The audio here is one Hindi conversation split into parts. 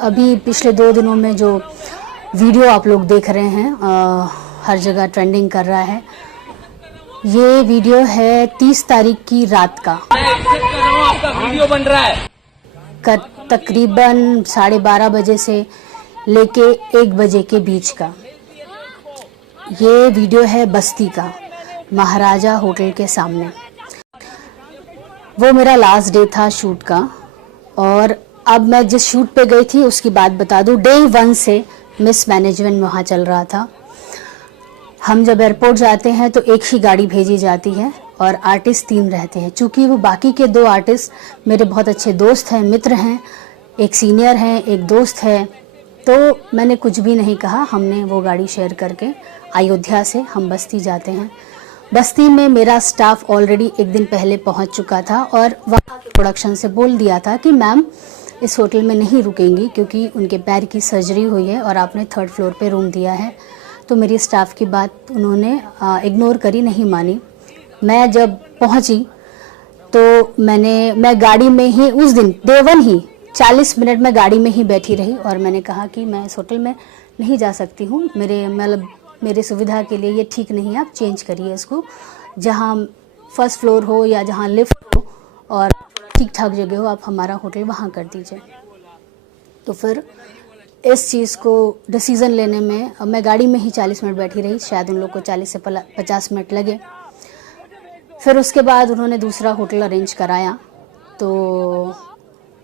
अभी पिछले 2 दिनों में जो वीडियो आप लोग देख रहे हैं हर जगह ट्रेंडिंग कर रहा है। ये वीडियो है 30 तारीख की रात का। आपका वीडियो बन रहा है तकरीबन 12:30 बजे से लेके 1 बजे के बीच का। ये वीडियो है बस्ती का, महाराजा होटल के सामने। वो मेरा लास्ट डे था शूट का। और अब मैं जिस शूट पे गई थी उसकी बात बता दूं। डे 1 से मिस मैनेजमेंट वहाँ चल रहा था। हम जब एयरपोर्ट जाते हैं तो एक ही गाड़ी भेजी जाती है और आर्टिस्ट 3 रहते हैं। चूँकि वो बाकी के 2 आर्टिस्ट मेरे बहुत अच्छे दोस्त हैं, मित्र हैं, एक सीनियर हैं, एक दोस्त है, तो मैंने कुछ भी नहीं कहा। हमने वो गाड़ी शेयर करके अयोध्या से हम बस्ती जाते हैं। बस्ती में मेरा स्टाफ ऑलरेडी 1 दिन पहले पहुंच चुका था और वहाँ के प्रोडक्शन से बोल दिया था कि मैम इस होटल में नहीं रुकेंगी क्योंकि उनके पैर की सर्जरी हुई है और आपने 3rd फ्लोर पे रूम दिया है। तो मेरी स्टाफ की बात उन्होंने इग्नोर करी, नहीं मानी। मैं जब पहुंची तो मैं गाड़ी में ही उस दिन डे 1 ही 40 मिनट में गाड़ी में ही बैठी रही और मैंने कहा कि मैं इस होटल में नहीं जा सकती हूँ। मेरे सुविधा के लिए ये ठीक नहीं है, आप चेंज करिए इसको, जहाँ 1st फ्लोर हो या जहाँ लिफ्ट हो और ठीक ठाक जगह हो, आप हमारा होटल वहाँ कर दीजिए। तो फिर इस चीज़ को डिसीज़न लेने में मैं गाड़ी में ही 40 मिनट बैठी रही। शायद उन लोग को 40 से 50 मिनट लगे। फिर उसके बाद उन्होंने दूसरा होटल अरेंज कराया तो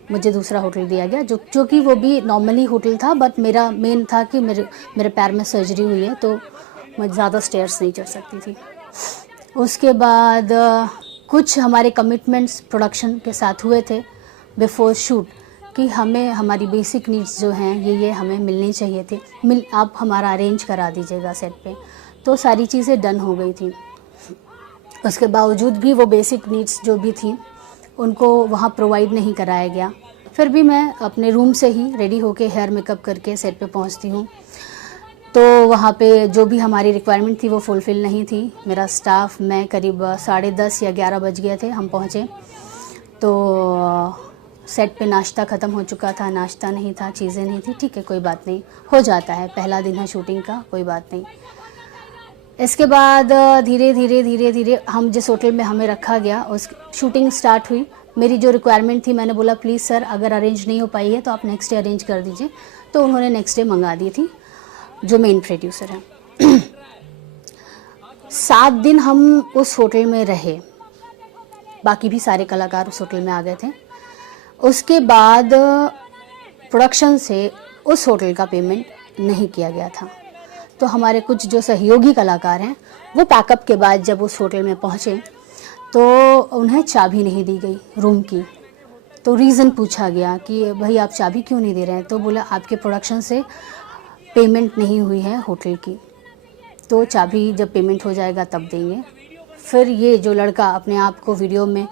मुझे दूसरा होटल दिया गया, जो कि वो भी नॉर्मली होटल था। बट मेरा मेन था कि मेरे पैर में सर्जरी हुई है तो मैं ज़्यादा स्टेयर्स नहीं चढ़ सकती थी। उसके बाद कुछ हमारे कमिटमेंट्स प्रोडक्शन के साथ हुए थे बिफोर शूट कि हमें हमारी बेसिक नीड्स जो हैं ये हमें मिलनी चाहिए थी। आप हमारा अरेंज करा दीजिएगा सेट पे। तो सारी चीज़ें डन हो गई थी। उसके बावजूद भी वो बेसिक नीड्स जो भी थी उनको वहाँ प्रोवाइड नहीं कराया गया। फिर भी मैं अपने रूम से ही रेडी होके हेयर मेकअप करके सेट पे पहुँचती हूँ। तो वहाँ पे जो भी हमारी रिक्वायरमेंट थी वो फुलफ़िल नहीं थी। मेरा स्टाफ, मैं करीब 10:30 या 11 बज गए थे हम पहुँचे। तो सेट पे नाश्ता ख़त्म हो चुका था, नाश्ता नहीं था, चीज़ें नहीं थी। ठीक है, कोई बात नहीं, हो जाता है, पहला दिन है शूटिंग का, कोई बात नहीं। इसके बाद धीरे धीरे हम जिस होटल में हमें रखा गया उस शूटिंग स्टार्ट हुई। मेरी जो रिक्वायरमेंट थी मैंने बोला प्लीज़ सर अगर अरेंज नहीं हो पाई है तो आप नेक्स्ट डे अरेंज कर दीजिए। तो उन्होंने नेक्स्ट डे मंगा दी थी, जो मेन प्रोड्यूसर है। 7 दिन हम उस होटल में रहे, बाकी भी सारे कलाकार उस होटल में आ गए थे। उसके बाद प्रोडक्शन से उस होटल का पेमेंट नहीं किया गया था। तो हमारे कुछ जो सहयोगी कलाकार हैं वो पैकअप के बाद जब उस होटल में पहुँचे तो उन्हें चाबी नहीं दी गई रूम की। तो रीज़न पूछा गया कि भाई आप चाबी क्यों नहीं दे रहे हैं। तो बोला आपके प्रोडक्शन से पेमेंट नहीं हुई है होटल की, तो चाबी जब पेमेंट हो जाएगा तब देंगे। फिर ये जो लड़का अपने आप को वीडियो में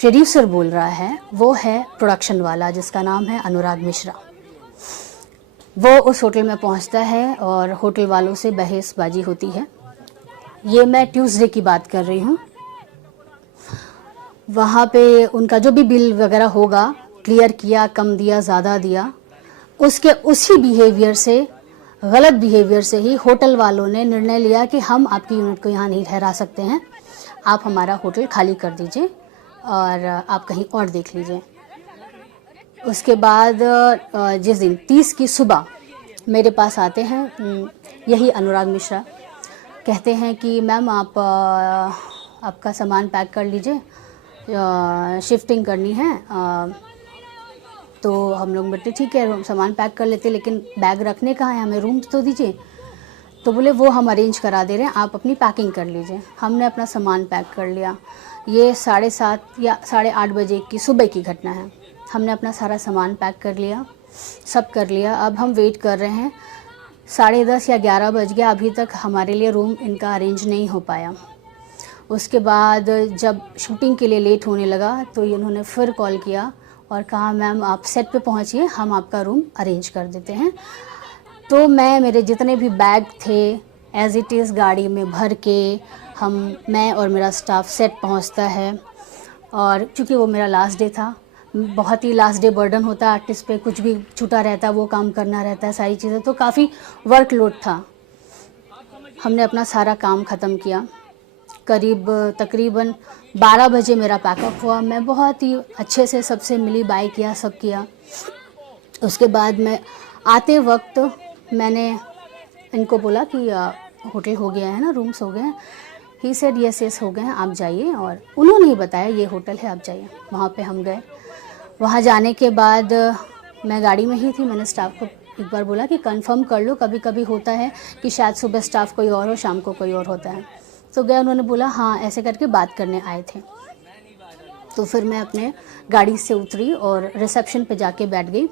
प्रोड्यूसर बोल रहा है वो है प्रोडक्शन वाला, जिसका नाम है अनुराग मिश्रा। वो उस होटल में पहुंचता है और होटल वालों से बहसबाजी होती है। ये मैं ट्यूसडे की बात कर रही हूँ। वहाँ पे उनका जो भी बिल वगैरह होगा क्लियर किया, कम दिया, ज़्यादा दिया, उसके उसी बिहेवियर से, गलत बिहेवियर से ही होटल वालों ने निर्णय लिया कि हम आपकी यूनिट को यहाँ नहीं ठहरा सकते हैं, आप हमारा होटल खाली कर दीजिए और आप कहीं और देख लीजिए। उसके बाद जिस दिन 30 की सुबह मेरे पास आते हैं यही अनुराग मिश्रा, कहते हैं कि मैम आप आपका सामान पैक कर लीजिए, शिफ्टिंग करनी है। तो हम लोग बोलते ठीक है सामान पैक कर लेते, लेकिन बैग रखने कहाँ है, हमें रूम तो दीजिए। तो बोले वो हम अरेंज करा दे रहे हैं, आप अपनी पैकिंग कर लीजिए। हमने अपना सामान पैक कर लिया। ये 7:30 या 8:30 बजे की सुबह की घटना है। हमने अपना सारा सामान पैक कर लिया, सब कर लिया। अब हम वेट कर रहे हैं, 10:30 या 11 बज गया, अभी तक हमारे लिए रूम इनका अरेंज नहीं हो पाया। उसके बाद जब शूटिंग के लिए लेट होने लगा तो इन्होंने फिर कॉल किया और कहा मैम आप सेट पे पहुंचिए, हम आपका रूम अरेंज कर देते हैं। तो मेरे जितने भी बैग थे एज़ इट इज़ गाड़ी में भर के मैं और मेरा स्टाफ सेट पहुंचता है। और चूँकि वो मेरा लास्ट डे था, बहुत ही लास्ट डे बर्डन होता है आर्टिस्ट पे, कुछ भी छूटा रहता है वो काम करना रहता है, सारी चीज़ें, तो काफ़ी वर्कलोड था। हमने अपना सारा काम ख़त्म किया। तकरीबन 12 बजे मेरा पैकअप हुआ। मैं बहुत ही अच्छे से सबसे मिली, बाय किया, सब किया। उसके बाद मैं आते वक्त मैंने इनको बोला कि होटल हो गया है ना, रूम्स हो गए हैं। ही सेड यस हो गए हैं, आप जाइए। और उन्होंने ही बताया ये होटल है, आप जाइए। वहाँ पे हम गए। वहाँ जाने के बाद मैं गाड़ी में ही थी। मैंने स्टाफ को एक बार बोला कि कंफर्म कर लो, कभी कभी होता है कि शायद सुबह स्टाफ कोई और हो, शाम को कोई और होता है। तो गए, उन्होंने बोला हाँ, ऐसे करके बात करने आए थे। तो फिर मैं अपने गाड़ी से उतरी और रिसेप्शन पे जाके बैठ गई।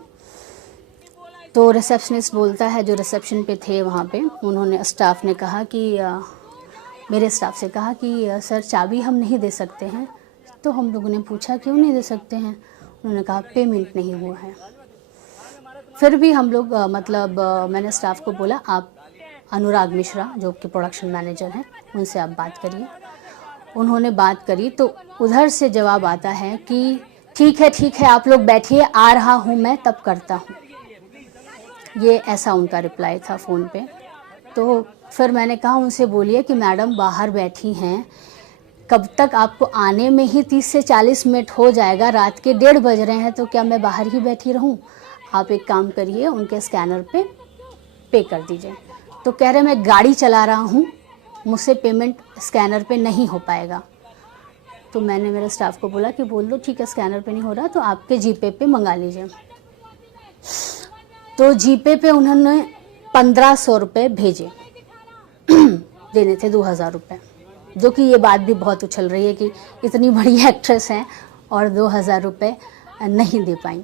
तो रिसेप्शनिस्ट बोलता है, जो रिसेप्शन पे थे वहाँ पे, उन्होंने, स्टाफ ने कहा कि मेरे स्टाफ से कहा कि सर चाबी हम नहीं दे सकते हैं। तो हम लोगों ने पूछा क्यों नहीं दे सकते हैं? उन्होंने कहा पेमेंट नहीं हुआ है। फिर भी हम लोग मैंने स्टाफ को बोला आप अनुराग मिश्रा जो कि प्रोडक्शन मैनेजर हैं, उनसे आप बात करिए। उन्होंने बात करी तो उधर से जवाब आता है कि ठीक है आप लोग बैठिए, आ रहा हूँ मैं, तब करता हूँ। ये ऐसा उनका रिप्लाई था फ़ोन पे। तो फिर मैंने कहा उनसे बोलिए कि मैडम बाहर बैठी हैं, कब तक आपको आने में ही 30 से 40 मिनट हो जाएगा, रात के 1:30 बज रहे हैं, तो क्या मैं बाहर ही बैठी रहूं? आप एक काम करिए, उनके स्कैनर पे कर दीजिए। तो कह रहे मैं गाड़ी चला रहा हूं, मुझसे पेमेंट स्कैनर पे नहीं हो पाएगा। तो मैंने मेरे स्टाफ को बोला कि बोल दो ठीक है, स्कैनर पे नहीं हो रहा तो आपके जीपे पे मंगा लीजिए। तो जीपे पे उन्होंने 1500 रुपये भेजे। देने थे 2000 रुपये, जो कि ये बात भी बहुत उछल रही है कि इतनी बड़ी एक्ट्रेस हैं और 2000 रुपये नहीं दे पाई।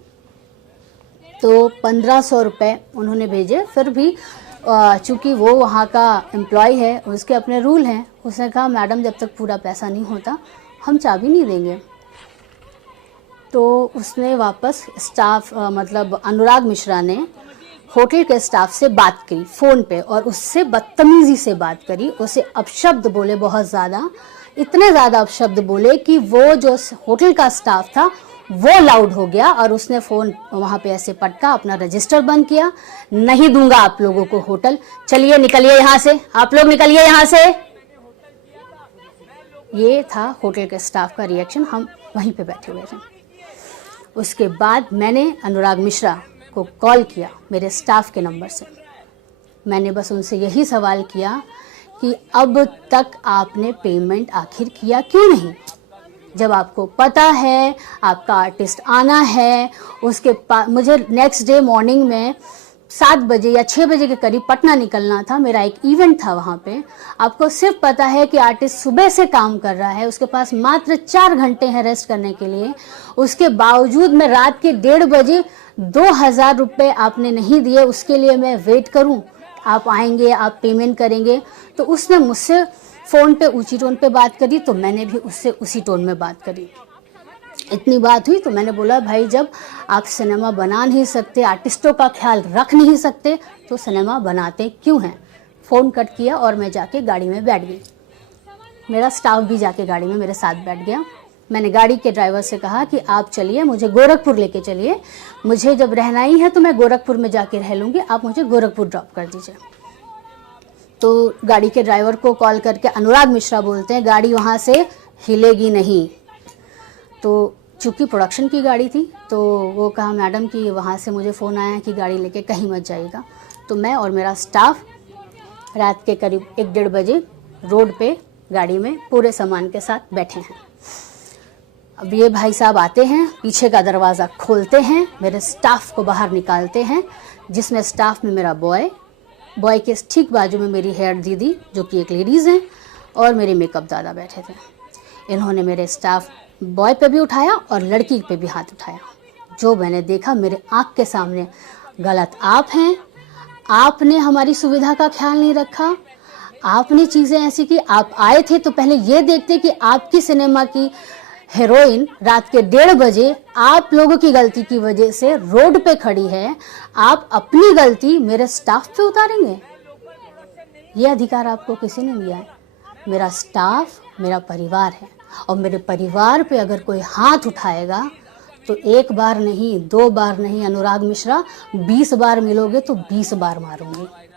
तो 1500 रुपये उन्होंने भेजे। फिर भी चूँकि वो वहाँ का एम्प्लॉय है, उसके अपने रूल हैं, उसने कहा मैडम जब तक पूरा पैसा नहीं होता हम चाबी नहीं देंगे। तो उसने वापस स्टाफ अनुराग मिश्रा ने होटल के स्टाफ से बात करी फ़ोन पे, और उससे बदतमीज़ी से बात करी। उसे अपशब्द बोले, बहुत ज़्यादा, इतने ज़्यादा अपशब्द बोले कि वो जो होटल का स्टाफ था वो लाउड हो गया और उसने फ़ोन वहाँ पे ऐसे पटका, अपना रजिस्टर बंद किया। नहीं दूंगा आप लोगों को होटल, चलिए निकलिए यहाँ से, आप लोग निकलिए यहाँ से। ये था होटल के स्टाफ का रिएक्शन। हम वहीं पे बैठे हुए थे। उसके बाद मैंने अनुराग मिश्रा को कॉल किया मेरे स्टाफ के नंबर से। मैंने बस उनसे यही सवाल किया कि अब तक आपने पेमेंट आखिर किया क्यों नहीं? जब आपको पता है आपका आर्टिस्ट आना है, उसके मुझे नेक्स्ट डे मॉर्निंग में 7 बजे या 6 बजे के करीब पटना निकलना था, मेरा एक इवेंट था वहाँ पे। आपको सिर्फ पता है कि आर्टिस्ट सुबह से काम कर रहा है, उसके पास मात्र 4 घंटे हैं रेस्ट करने के लिए। उसके बावजूद मैं रात के 1:30 बजे 2000 रुपये आपने नहीं दिए, उसके लिए मैं वेट करूँ? आप आएंगे, आप पेमेंट करेंगे? तो उसने मुझसे फ़ोन पे ऊंची टोन पे बात करी, तो मैंने भी उससे उसी टोन में बात करी। इतनी बात हुई तो मैंने बोला भाई जब आप सिनेमा बना नहीं सकते, आर्टिस्टों का ख्याल रख नहीं सकते, तो सिनेमा बनाते क्यों हैं? फ़ोन कट किया और मैं जाके गाड़ी में बैठ गई। मेरा स्टाफ भी जाके गाड़ी में मेरे साथ बैठ गया। मैंने गाड़ी के ड्राइवर से कहा कि आप चलिए, मुझे गोरखपुर लेके चलिए, मुझे जब रहना ही है तो मैं गोरखपुर में जाके रह लूँगी, आप मुझे गोरखपुर ड्रॉप कर दीजिए। तो गाड़ी के ड्राइवर को कॉल करके अनुराग मिश्रा बोलते हैं गाड़ी वहाँ से हिलेगी नहीं। तो चूँकि प्रोडक्शन की गाड़ी थी तो वो कहा मैडम कि वहाँ से मुझे फ़ोन आया कि गाड़ी लेके कहीं मत जाइएगा। तो मैं और मेरा स्टाफ रात के करीब 1-1:30 बजे रोड पे गाड़ी में पूरे सामान के साथ बैठे हैं। अब ये भाई साहब आते हैं, पीछे का दरवाज़ा खोलते हैं, मेरे स्टाफ को बाहर निकालते हैं, जिसमें स्टाफ में मेरा बॉय के ठीक बाजू में मेरी हेयर दीदी जो कि एक लेडीज़ हैं और मेरे मेकअप दादा बैठे थे। इन्होंने मेरे स्टाफ बॉय पे भी उठाया और लड़की पे भी हाथ उठाया। जो मैंने देखा मेरे आँख के सामने, गलत आप हैं, आपने हमारी सुविधा का ख्याल नहीं रखा, आपने चीज़ें ऐसी की। आप आए थे तो पहले ये देखते कि आपकी सिनेमा की हीरोइन रात के 1:30 बजे आप लोगों की गलती की वजह से रोड पे खड़ी है, आप अपनी गलती मेरे स्टाफ पे उतारेंगे? ये अधिकार आपको किसी ने दिया है? मेरा स्टाफ मेरा परिवार है और मेरे परिवार पे अगर कोई हाथ उठाएगा तो एक बार नहीं, 2 बार नहीं अनुराग मिश्रा, 20 बार मिलोगे तो 20 बार मारूंगी।